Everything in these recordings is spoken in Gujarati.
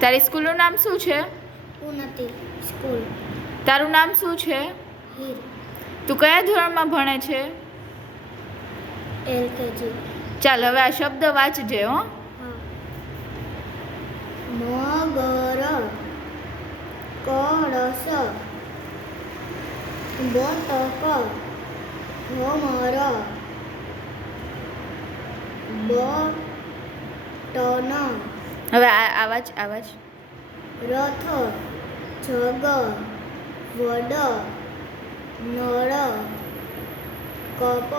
તારી સ્કૂલનું નામ શું છે? ઉન્નતિ સ્કૂલ. તારું નામ શું છે? હીર. તું કયા ધોરણમાં ભણે છે? LKG. ચાલ હવે આ શબ્દ વાંચજે હો. હા. મગર, કળશ, બતક, ભમર, બટન, હવે આવાજ આવાજ રથ, જગ, વડ, નળ, કપ,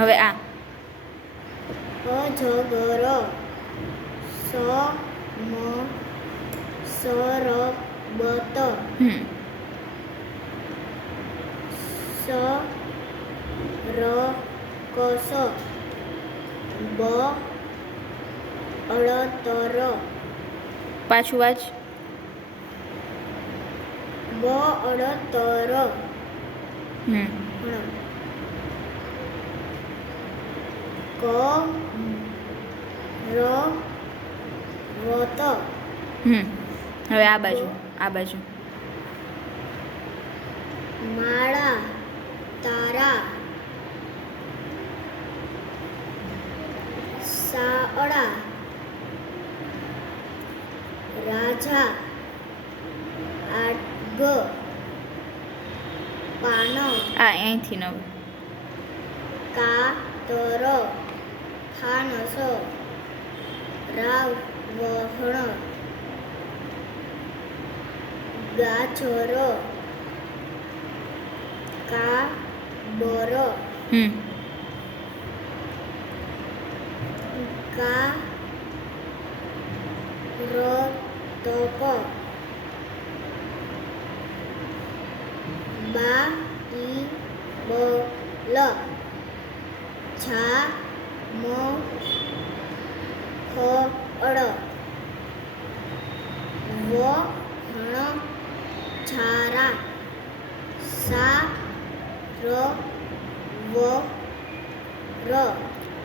હવે આ અજગર, સરબત, સરકસ, બળતર. પાછું વાંચ. બળતર. કરવત. હવે આ બાજુ માળા, તારા, શાળા, રાજા, આગ, પાન, અહીંથી નવ કાતર, ફાનસ, રાવણ, ગાજર, કાબર, કારતક, બાઈબલ, જામફળ, વણઝારા, સારવર.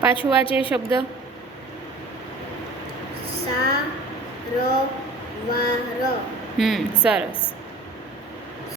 પાછું વાંચે એ શબ્દ. સારવાર. સરસ.